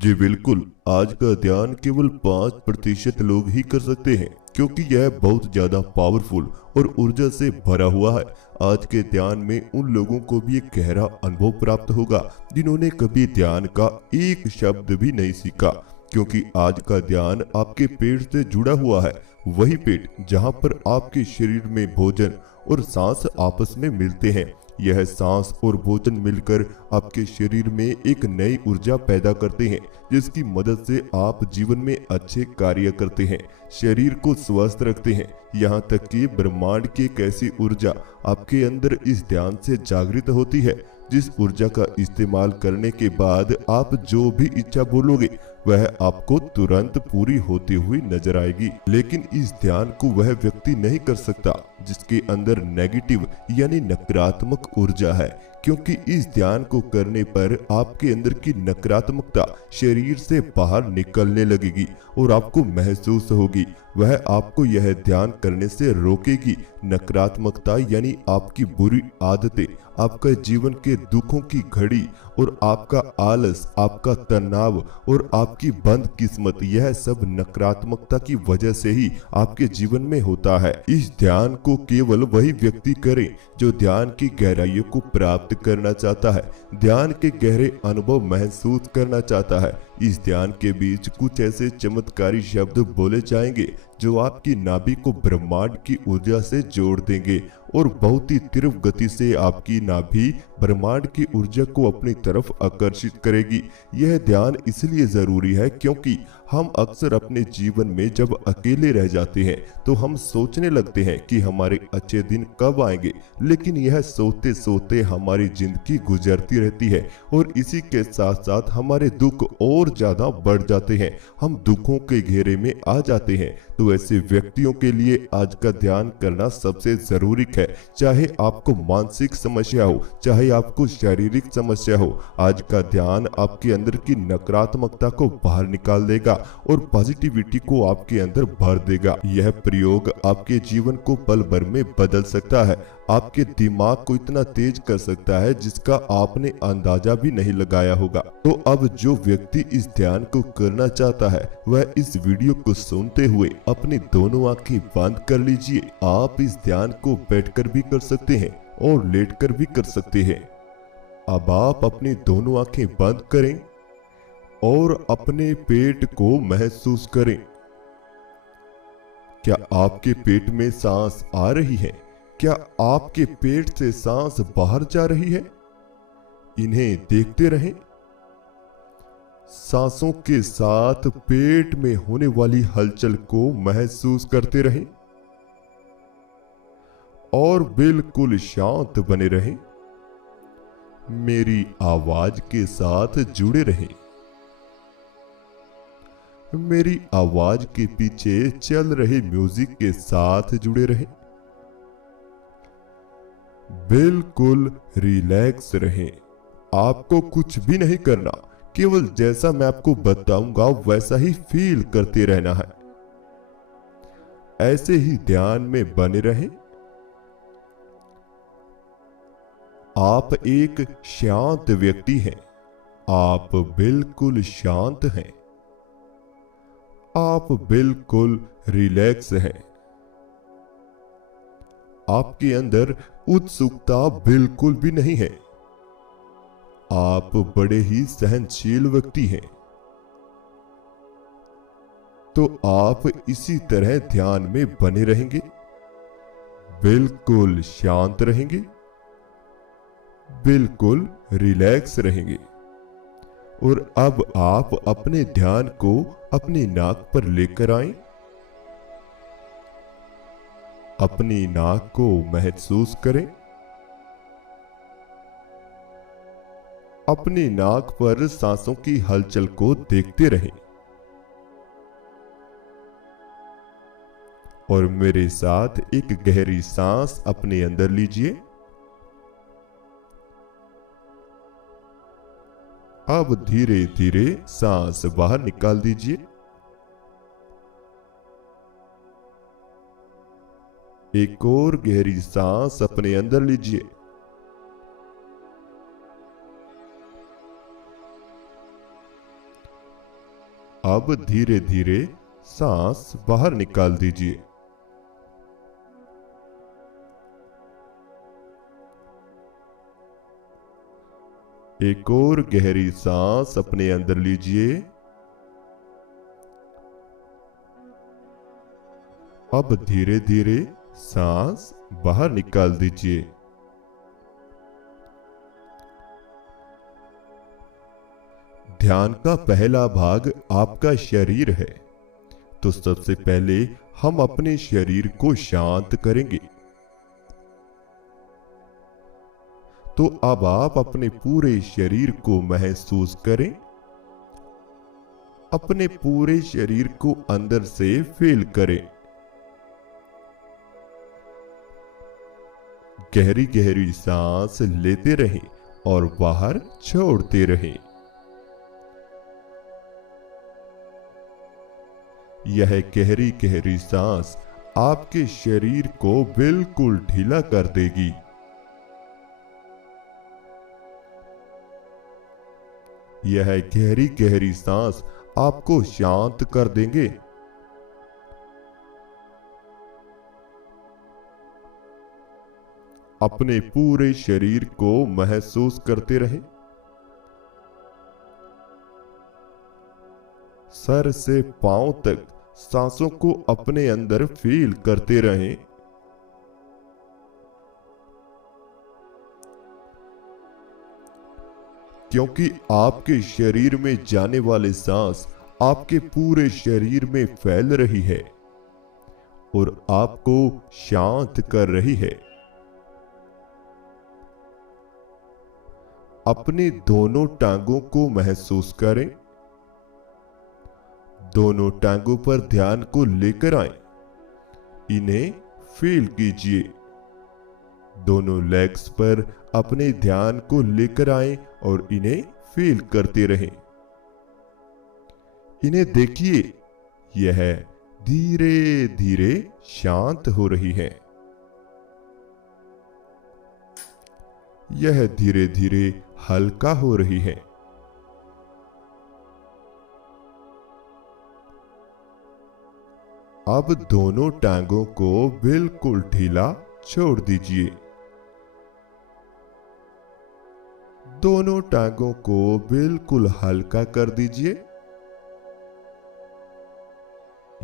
जी बिल्कुल। आज का ध्यान केवल 5% लोग ही कर सकते हैं, क्योंकि यह बहुत ज्यादा पावरफुल और ऊर्जा से भरा हुआ है। आज के ध्यान में उन लोगों को भी एक गहरा अनुभव प्राप्त होगा जिन्होंने कभी ध्यान का एक शब्द भी नहीं सीखा, क्योंकि आज का ध्यान आपके पेट से जुड़ा हुआ है। वही पेट जहाँ पर आपके शरीर में भोजन और सांस आपस में मिलते हैं। यह सांस और भोजन मिलकर आपके शरीर में एक नई ऊर्जा पैदा करते हैं, जिसकी मदद से आप जीवन में अच्छे कार्य करते हैं, शरीर को स्वस्थ रखते हैं। यहाँ तक कि ब्रह्मांड की एक ऐसी ऊर्जा आपके अंदर इस ध्यान से जागृत होती है, जिस ऊर्जा का इस्तेमाल करने के बाद आप जो भी इच्छा बोलोगे वह आपको तुरंत पूरी होती हुई नजर आएगी। लेकिन इस ध्यान को वह व्यक्ति नहीं कर सकता जिसके अंदर नेगेटिव यानी नकारात्मक ऊर्जा है, क्योंकि इस ध्यान को करने पर आपके अंदर की नकारात्मकता शरीर से बाहर निकलने लगेगी और आपको महसूस होगी। वह आपको यह ध्यान करने से रोकेगी। नकारात्मकता यानी आपकी बुरी आदतें, आपका जीवन के दुखों की घड़ी और आपका आलस, आपका तनाव और आपकी बंद किस्मत, यह सब नकारात्मकता की वजह से ही आपके जीवन में होता है। इस ध्यान को केवल वही व्यक्ति करे जो ध्यान की गहराइयों को प्राप्त करना चाहता है, ध्यान के गहरे अनुभव महसूस करना चाहता है। इस ध्यान के बीच कुछ ऐसे चमत्कारी शब्द बोले जाएंगे जो आपकी नाभि को ब्रह्मांड की ऊर्जा से जोड़ देंगे और बहुत ही तीव्र गति से आपकी नाभि ब्रह्मांड की ऊर्जा को अपनी तरफ आकर्षित करेगी। यह ध्यान इसलिए जरूरी है क्योंकि हम अक्सर अपने जीवन में जब अकेले रह जाते हैं तो हम सोचने लगते हैं कि हमारे अच्छे दिन कब आएंगे, लेकिन यह सोते सोते हमारी जिंदगी गुजरती रहती है और इसी के साथ साथ हमारे दुख और ज्यादा बढ़ जाते हैं। हम दुखों के घेरे में आ जाते हैं। तो ऐसे व्यक्तियों के लिए आज का ध्यान करना सबसे जरूरी है। चाहे आपको मानसिक समस्या हो, चाहे आपको शारीरिक समस्या हो, आज का ध्यान आपके अंदर की नकारात्मकता को बाहर निकाल देगा और पॉजिटिविटी को आपके अंदर भर देगा। यह प्रयोग आपके जीवन को पल भर में बदल सकता है, आपके दिमाग को इतना तेज कर सकता है जिसका आपने अंदाजा भी नहीं लगाया होगा। तो अब जो व्यक्ति इस ध्यान को करना चाहता है वह इस वीडियो को सुनते हुए अपनी दोनों आंखें बंद कर लीजिए। आप इस ध्यान को बैठकर भी कर सकते हैं और लेटकर भी कर सकते हैं। अब आप अपनी दोनों आंखें बंद करें और अपने पेट को महसूस करें। क्या आपके पेट में सांस आ रही है? क्या आपके पेट से सांस बाहर जा रही है? इन्हें देखते रहें। सांसों के साथ पेट में होने वाली हलचल को महसूस करते रहें और बिल्कुल शांत बने रहें। मेरी आवाज के साथ जुड़े रहें। मेरी आवाज के पीछे चल रहे म्यूजिक के साथ जुड़े रहें। बिल्कुल रिलैक्स रहें। आपको कुछ भी नहीं करना, केवल जैसा मैं आपको बताऊंगा वैसा ही फील करते रहना है। ऐसे ही ध्यान में बने रहें। आप एक शांत व्यक्ति हैं। आप बिल्कुल शांत हैं। आप बिल्कुल रिलैक्स हैं। आपके अंदर उत्सुकता बिल्कुल भी नहीं है। आप बड़े ही सहनशील व्यक्ति हैं। तो आप इसी तरह ध्यान में बने रहेंगे, बिल्कुल शांत रहेंगे, बिल्कुल रिलैक्स रहेंगे। और अब आप अपने ध्यान को अपनी नाक पर लेकर आएं। अपनी नाक को महसूस करें। अपनी नाक पर सांसों की हलचल को देखते रहें और मेरे साथ एक गहरी सांस अपने अंदर लीजिए। अब धीरे धीरे सांस बाहर निकाल दीजिए। एक और गहरी सांस अपने अंदर लीजिए। अब धीरे धीरे सांस बाहर निकाल दीजिए। एक और गहरी सांस अपने अंदर लीजिए। अब धीरे धीरे सांस बाहर निकाल दीजिए। ध्यान का पहला भाग आपका शरीर है, तो सबसे पहले हम अपने शरीर को शांत करेंगे। तो अब आप अपने पूरे शरीर को महसूस करें। अपने पूरे शरीर को अंदर से फील करें। गहरी गहरी सांस लेते रहें और बाहर छोड़ते रहें। यह गहरी गहरी सांस आपके शरीर को बिल्कुल ढीला कर देगी। यह गहरी गहरी सांस आपको शांत कर देंगे। अपने पूरे शरीर को महसूस करते रहें। सर से पांव तक सांसों को अपने अंदर फील करते रहें। क्योंकि आपके शरीर में जाने वाली सांस आपके पूरे शरीर में फैल रही है और आपको शांत कर रही है। अपनी दोनों टांगों को महसूस करें। दोनों टांगों पर ध्यान को लेकर आएं। इन्हें फील कीजिए। दोनों लेग्स पर अपने ध्यान को लेकर आएं और इन्हें फील करते रहें। इन्हें देखिए, यह धीरे धीरे शांत हो रही है। यह धीरे धीरे हल्का हो रही है। अब दोनों टांगों को बिल्कुल ढीला छोड़ दीजिए। दोनों टांगों को बिल्कुल हल्का कर दीजिए।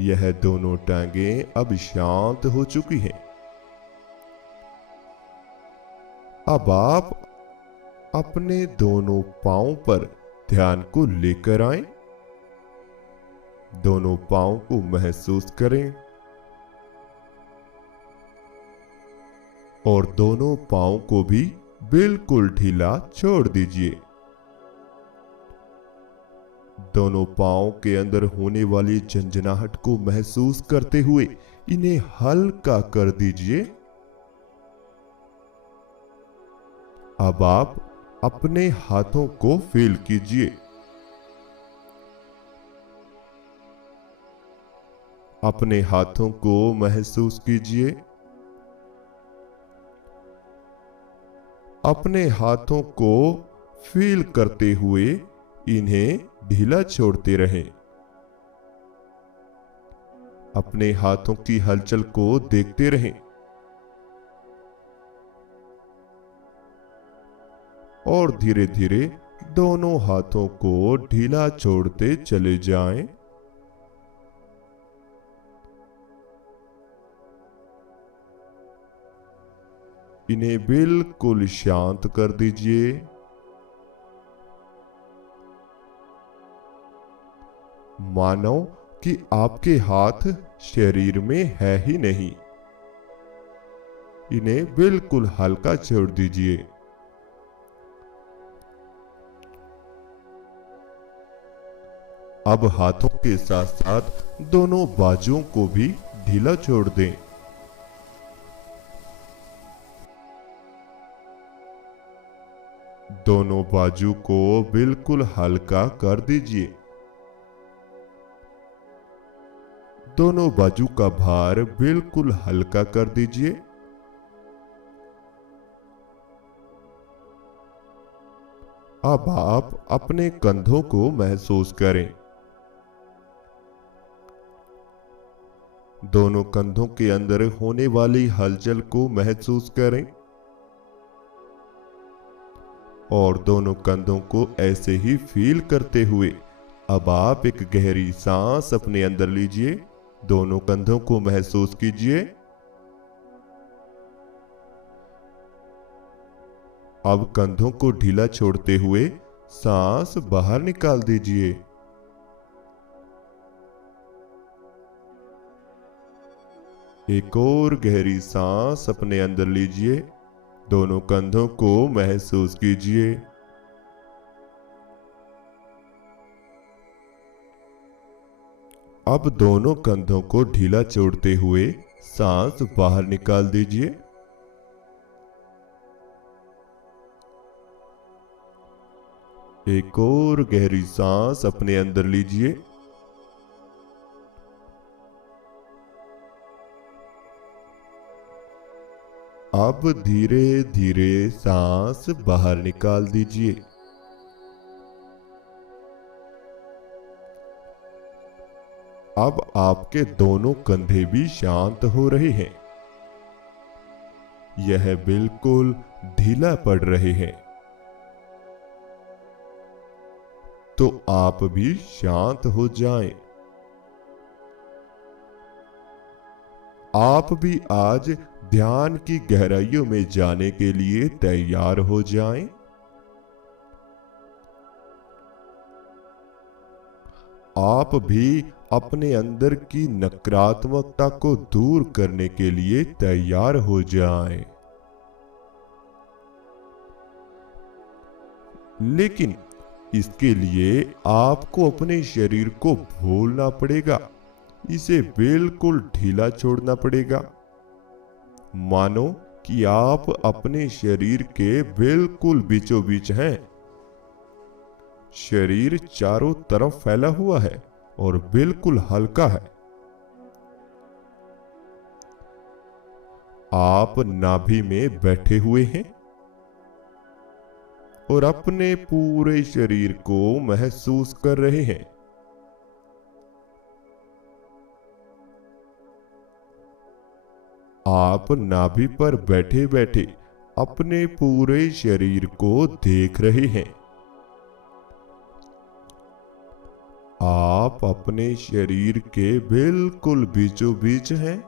यह दोनों टांगें अब शांत हो चुकी हैं। अब आप अपने दोनों पांव पर ध्यान को लेकर आएं। दोनों पांव को महसूस करें और दोनों पांव को भी बिल्कुल ढीला छोड़ दीजिए। दोनों पांव के अंदर होने वाली झंझनाहट को महसूस करते हुए इन्हें हल्का कर दीजिए। अब आप अपने हाथों को फील कीजिए। अपने हाथों को महसूस कीजिए। अपने हाथों को फील करते हुए इन्हें ढीला छोड़ते रहें। अपने हाथों की हलचल को देखते रहें और धीरे धीरे दोनों हाथों को ढीला छोड़ते चले जाएं। इन्हें बिल्कुल शांत कर दीजिए। मानो कि आपके हाथ शरीर में है ही नहीं। इन्हें बिल्कुल हल्का छोड़ दीजिए। अब हाथों के साथ साथ दोनों बाजुओं को भी ढीला छोड़ दें। दोनों बाजू को बिल्कुल हल्का कर दीजिए। दोनों बाजू का भार बिल्कुल हल्का कर दीजिए। अब आप अपने कंधों को महसूस करें। दोनों कंधों के अंदर होने वाली हलचल को महसूस करें और दोनों कंधों को ऐसे ही फील करते हुए अब आप एक गहरी सांस अपने अंदर लीजिए। दोनों कंधों को महसूस कीजिए। अब कंधों को ढीला छोड़ते हुए सांस बाहर निकाल दीजिए। एक और गहरी सांस अपने अंदर लीजिए। दोनों कंधों को महसूस कीजिए। अब दोनों कंधों को ढीला छोड़ते हुए सांस बाहर निकाल दीजिए। एक और गहरी सांस अपने अंदर लीजिए। अब धीरे धीरे सांस बाहर निकाल दीजिए। अब आपके दोनों कंधे भी शांत हो रहे हैं। यह बिल्कुल ढीला पड़ रहे हैं। तो आप भी शांत हो जाएं। आप भी आज ध्यान की गहराइयों में जाने के लिए तैयार हो जाएं। आप भी अपने अंदर की नकारात्मकता को दूर करने के लिए तैयार हो जाएं। लेकिन इसके लिए आपको अपने शरीर को भूलना पड़ेगा। इसे बिल्कुल ढीला छोड़ना पड़ेगा। मानो कि आप अपने शरीर के बिल्कुल बीचों बीच हैं। शरीर चारों तरफ फैला हुआ है और बिल्कुल हल्का है। आप नाभि में बैठे हुए हैं और अपने पूरे शरीर को महसूस कर रहे हैं। आप नाभि पर बैठे बैठे अपने पूरे शरीर को देख रहे हैं। आप अपने शरीर के बिल्कुल बीचों बीच हैं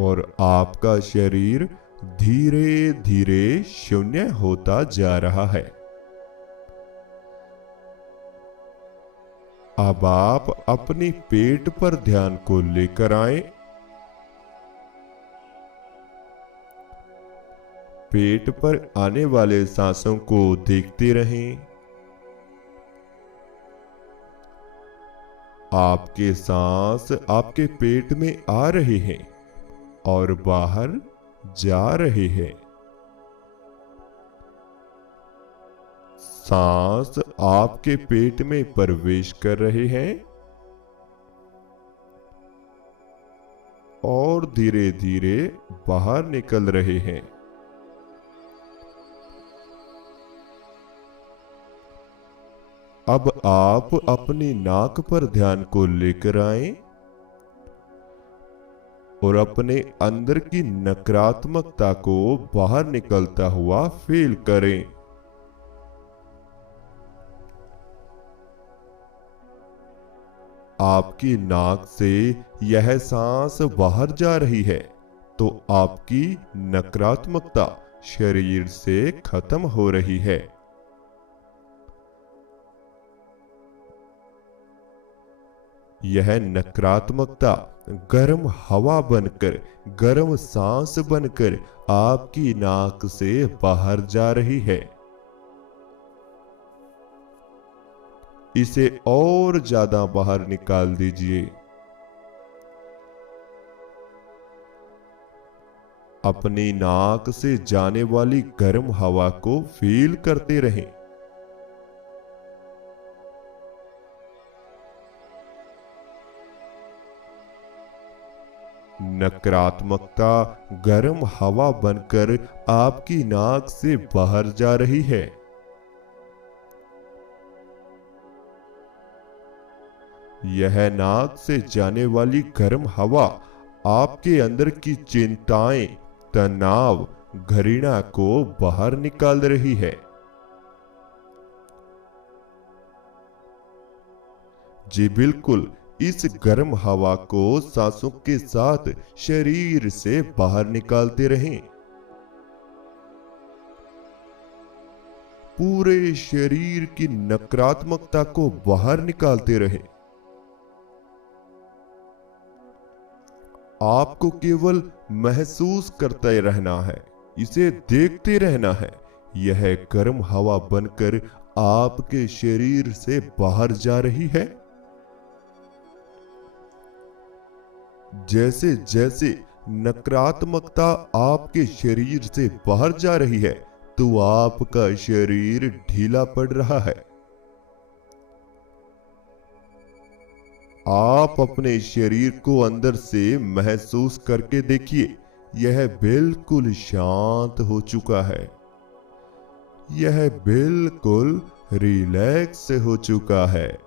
और आपका शरीर धीरे धीरे शून्य होता जा रहा है। अब आप अपनी पेट पर ध्यान को लेकर आए। पेट पर आने वाले सांसों को देखते रहें। आपके सांस आपके पेट में आ रहे हैं और बाहर जा रहे हैं। सांस आपके पेट में प्रवेश कर रहे हैं और धीरे धीरे बाहर निकल रहे हैं। अब आप अपनी नाक पर ध्यान को लेकर आएं और अपने अंदर की नकारात्मकता को बाहर निकलता हुआ फील करें। आपकी नाक से यह सांस बाहर जा रही है तो आपकी नकारात्मकता शरीर से खत्म हो रही है। यह नकारात्मकता गर्म हवा बनकर, गर्म सांस बनकर आपकी नाक से बाहर जा रही है। इसे और ज्यादा बाहर निकाल दीजिए। अपनी नाक से जाने वाली गर्म हवा को फील करते रहें। नकारात्मकता गर्म हवा बनकर आपकी नाक से बाहर जा रही है। यह नाक से जाने वाली गर्म हवा आपके अंदर की चिंताएं, तनाव, घृणा को बाहर निकाल रही है। जी बिल्कुल, इस गर्म हवा को सांसों के साथ शरीर से बाहर निकालते रहें। पूरे शरीर की नकारात्मकता को बाहर निकालते रहें। आपको केवल महसूस करते रहना है, इसे देखते रहना है। यह गर्म हवा बनकर आपके शरीर से बाहर जा रही है। जैसे जैसे नकारात्मकता आपके शरीर से बाहर जा रही है, तो आपका शरीर ढीला पड़ रहा है। आप अपने शरीर को अंदर से महसूस करके देखिए, यह बिल्कुल शांत हो चुका है। यह बिल्कुल रिलैक्स हो चुका है।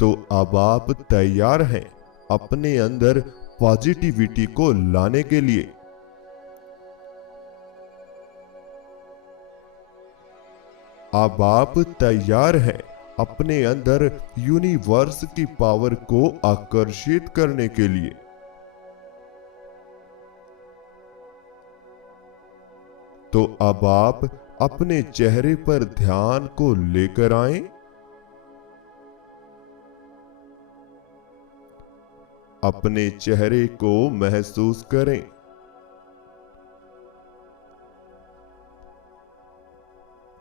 तो अब आप तैयार हैं अपने अंदर पॉजिटिविटी को लाने के लिए। अब आप तैयार हैं अपने अंदर यूनिवर्स की पावर को आकर्षित करने के लिए। तो अब आप अपने चेहरे पर ध्यान को लेकर आएं। अपने चेहरे को महसूस करें।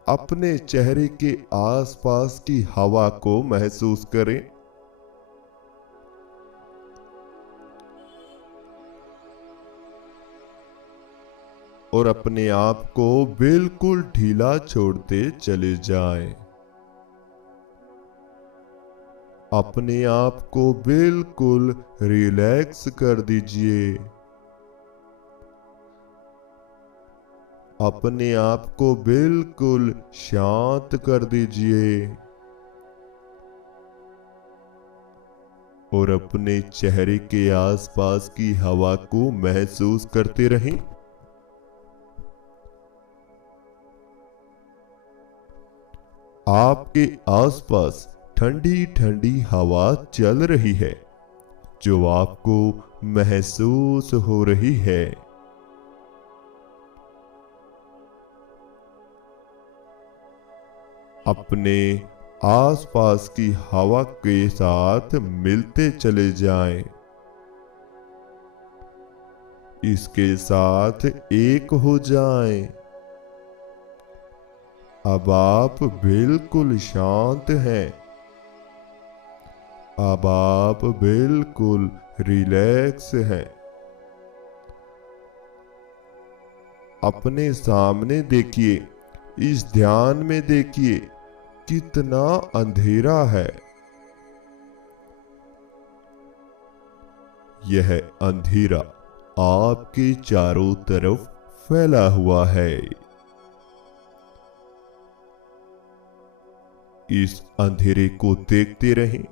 अपने चेहरे के आसपास की हवा को महसूस करें। और अपने आप को बिल्कुल ढीला छोड़ते चले जाएं। अपने आप को बिल्कुल रिलैक्स कर दीजिए। अपने आप को बिल्कुल शांत कर दीजिए। और अपने चेहरे के आसपास की हवा को महसूस करते रहें। आपके आसपास ठंडी ठंडी हवा चल रही है, जो आपको महसूस हो रही है। अपने आसपास की हवा के साथ मिलते चले जाएं। इसके साथ एक हो जाएं। अब आप बिल्कुल शांत हैं। अब आप बिल्कुल रिलैक्स हैं। अपने सामने देखिए, इस ध्यान में देखिए कितना अंधेरा है। यह अंधेरा आपके चारों तरफ फैला हुआ है। इस अंधेरे को देखते रहें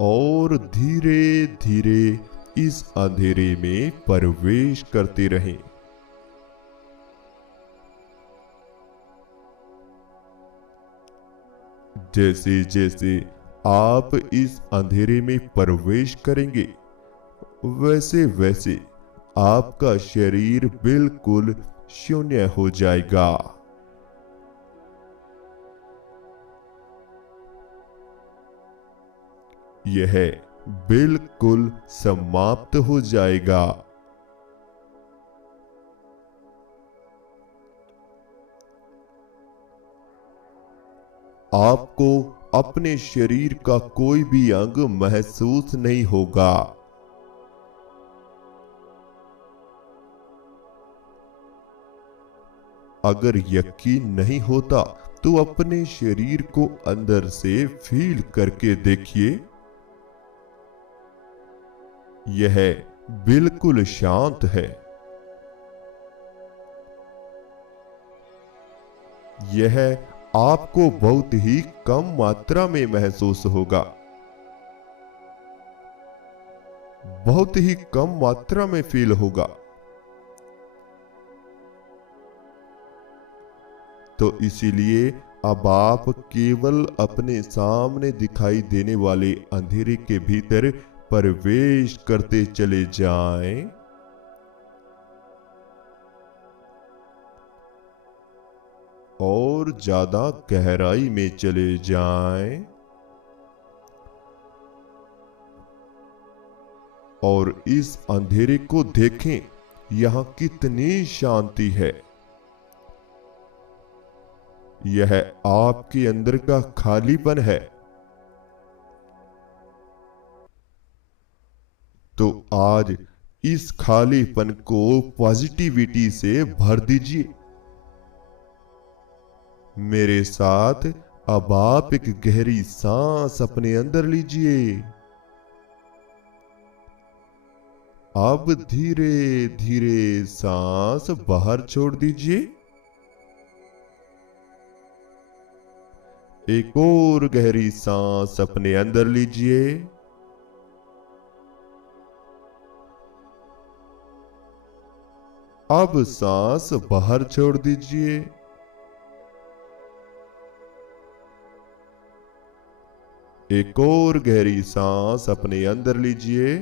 और धीरे धीरे इस अंधेरे में प्रवेश करते रहें। जैसे जैसे आप इस अंधेरे में प्रवेश करेंगे, वैसे वैसे आपका शरीर बिल्कुल शून्य हो जाएगा। यह बिल्कुल समाप्त हो जाएगा। आपको अपने शरीर का कोई भी अंग महसूस नहीं होगा। अगर यकीन नहीं होता तो अपने शरीर को अंदर से फील करके देखिए। यह बिल्कुल शांत है। यह आपको बहुत ही कम मात्रा में महसूस होगा, बहुत ही कम मात्रा में फील होगा। तो इसीलिए अब आप केवल अपने सामने दिखाई देने वाले अंधेरे के भीतर प्रवेश करते चले जाएं और ज्यादा गहराई में चले जाएं और इस अंधेरे को देखें, यहां कितनी शांति है। यह आपके अंदर का खालीपन है। तो आज इस खालीपन को पॉजिटिविटी से भर दीजिए। मेरे साथ अब आप एक गहरी सांस अपने अंदर लीजिए। अब धीरे धीरे सांस बाहर छोड़ दीजिए। एक और गहरी सांस अपने अंदर लीजिए। अब सांस बाहर छोड़ दीजिए। एक और गहरी सांस अपने अंदर लीजिए।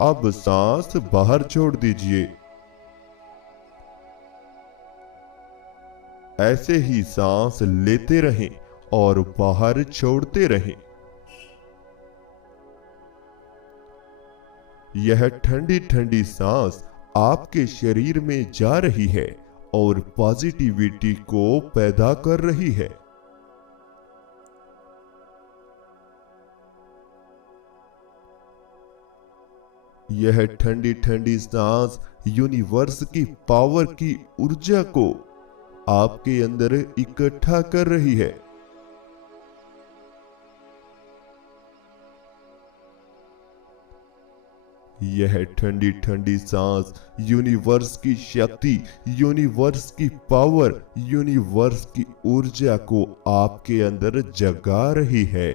अब सांस बाहर छोड़ दीजिए। ऐसे ही सांस लेते रहें और बाहर छोड़ते रहें। यह ठंडी ठंडी सांस आपके शरीर में जा रही है और पॉजिटिविटी को पैदा कर रही है। यह ठंडी ठंडी सांस यूनिवर्स की पावर की ऊर्जा को आपके अंदर इकट्ठा कर रही है। यह ठंडी ठंडी सांस यूनिवर्स की शक्ति, यूनिवर्स की पावर, यूनिवर्स की ऊर्जा को आपके अंदर जगा रही है।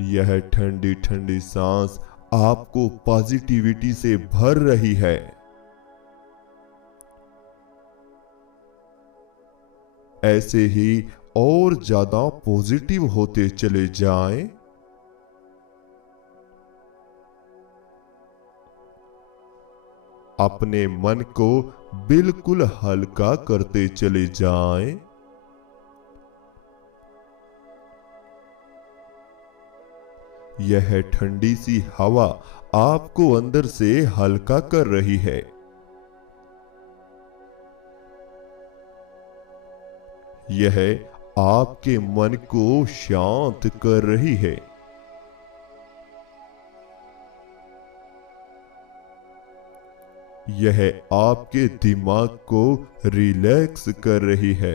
यह ठंडी ठंडी सांस आपको पॉजिटिविटी से भर रही है। ऐसे ही और ज्यादा पॉजिटिव होते चले जाएं। अपने मन को बिल्कुल हल्का करते चले जाएं। यह ठंडी सी हवा आपको अंदर से हल्का कर रही है। यह आपके मन को शांत कर रही है। यह आपके दिमाग को रिलैक्स कर रही है।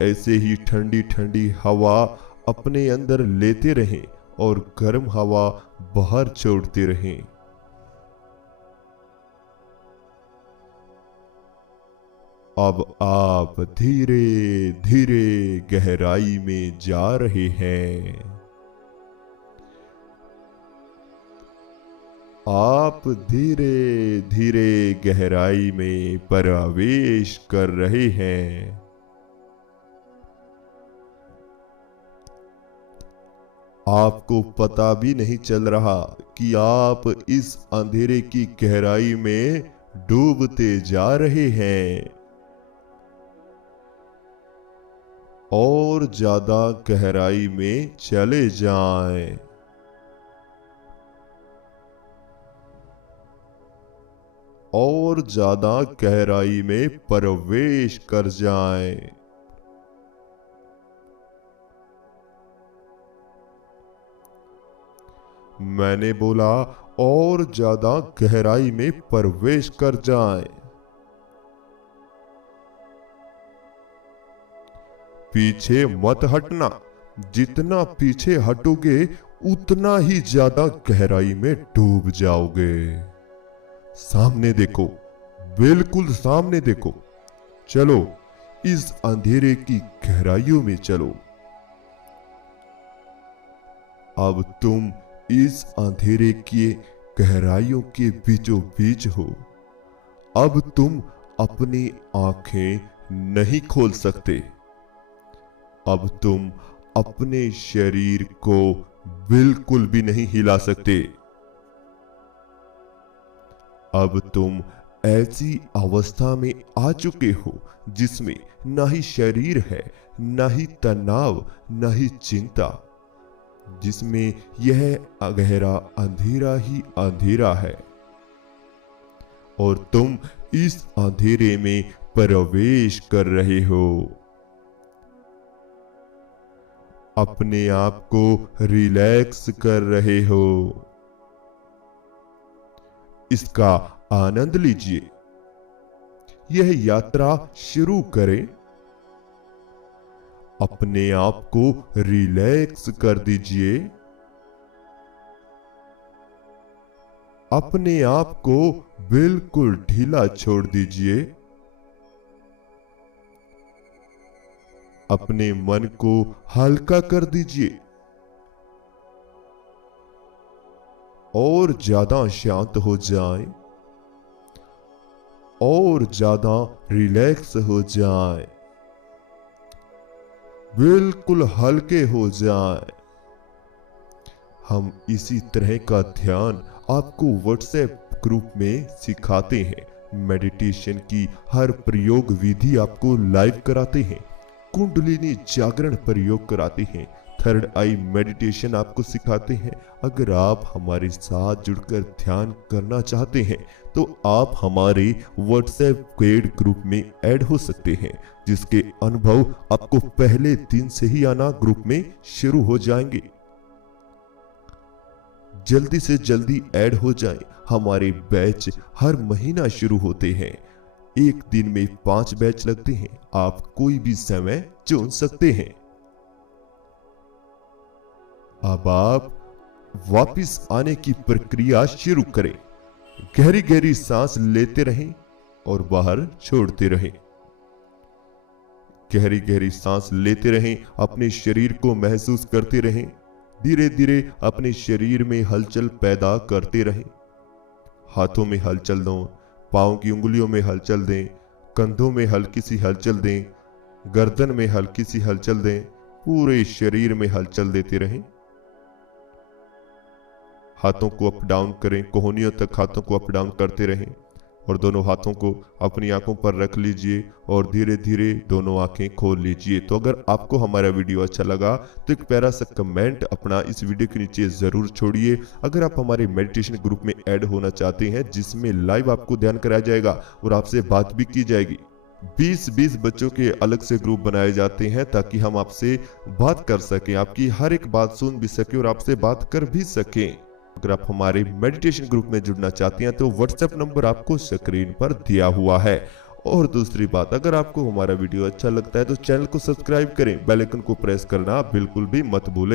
ऐसे ही ठंडी ठंडी हवा अपने अंदर लेते रहें और गर्म हवा बाहर छोड़ते रहें। अब आप धीरे धीरे गहराई में जा रहे हैं। आप धीरे धीरे गहराई में प्रवेश कर रहे हैं। आपको पता भी नहीं चल रहा कि आप इस अंधेरे की गहराई में डूबते जा रहे हैं और ज्यादा गहराई में चले जाएं। और ज्यादा गहराई में प्रवेश कर जाएं। मैंने बोला और ज्यादा गहराई में प्रवेश कर जाएं। पीछे मत हटना। जितना पीछे हटोगे उतना ही ज्यादा गहराई में डूब जाओगे। सामने देखो, बिल्कुल सामने देखो। चलो इस अंधेरे की गहराइयों में चलो। अब तुम इस अंधेरे की गहराइयों के बीचों बीच हो। अब तुम अपनी आंखें नहीं खोल सकते। अब तुम अपने शरीर को बिल्कुल भी नहीं हिला सकते। अब तुम ऐसी अवस्था में आ चुके हो जिसमें ना ही शरीर है, ना ही तनाव, ना ही चिंता, जिसमें यह गहरा अंधेरा ही अंधेरा है। और तुम इस अंधेरे में प्रवेश कर रहे हो। अपने आप को रिलैक्स कर रहे हो। इसका आनंद लीजिए। यह यात्रा शुरू करें। अपने आप को रिलैक्स कर दीजिए। अपने आप को बिल्कुल ढीला छोड़ दीजिए। अपने मन को हल्का कर दीजिए और ज्यादा शांत हो जाएं, और ज्यादा रिलैक्स हो जाएं, बिल्कुल हल्के हो जाएं। हम इसी तरह का ध्यान आपको व्हाट्सएप ग्रुप में सिखाते हैं। मेडिटेशन की हर प्रयोग विधि आपको लाइव कराते हैं। कुंडलिनी जागरण प्रयोग कराते हैं। थर्ड आई मेडिटेशन आपको सिखाते हैं। अगर आप हमारे साथ जुड़कर ध्यान करना चाहते हैं तो आप हमारे व्हाट्सएप पेड ग्रुप में ऐड हो सकते हैं, जिसके अनुभव आपको पहले दिन से ही आना ग्रुप में शुरू हो जाएंगे। जल्दी से जल्दी ऐड हो जाएं। हमारे बैच हर महीना शुरू होते हैं। एक दिन में 5 बैच लगते हैं। आप कोई भी समय चुन सकते हैं। अब आप वापस आने की प्रक्रिया शुरू करें। गहरी गहरी सांस लेते रहें और बाहर छोड़ते रहें। गहरी गहरी सांस लेते रहें। अपने शरीर को महसूस करते रहें। धीरे धीरे अपने शरीर में हलचल पैदा करते रहें। हाथों में हलचल दो, पांव की उंगलियों में हलचल दें, कंधों में हल्की सी हलचल दें, गर्दन में हल्की सी हलचल दें। पूरे शरीर में हलचल देते रहें। हाथों को अप डाउन करें। कोहनियों तक हाथों को अप डाउन करते रहें और दोनों हाथों को अपनी आंखों पर रख लीजिए और धीरे धीरे दोनों आंखें खोल लीजिए। तो अगर आपको हमारा वीडियो अच्छा लगा तो एक प्यारा सा कमेंट अपना इस वीडियो के नीचे जरूर छोड़िए। अगर आप हमारे मेडिटेशन ग्रुप में ऐड होना चाहते हैं, जिसमें लाइव आपको ध्यान कराया जाएगा और आपसे बात भी की जाएगी। 20-20 बच्चों के अलग से ग्रुप बनाए जाते हैं ताकि हम आपसे बात कर सकें, आपकी हर एक बात सुन भी सके और आपसे बात कर भी सकें। अगर आप हमारे मेडिटेशन ग्रुप में जुड़ना चाहते हैं तो व्हाट्सएप नंबर आपको स्क्रीन पर दिया हुआ है। और दूसरी बात, अगर आपको हमारा वीडियो अच्छा लगता है तो चैनल को सब्सक्राइब करें, बेल आइकन को प्रेस करना बिल्कुल भी मत भूलें।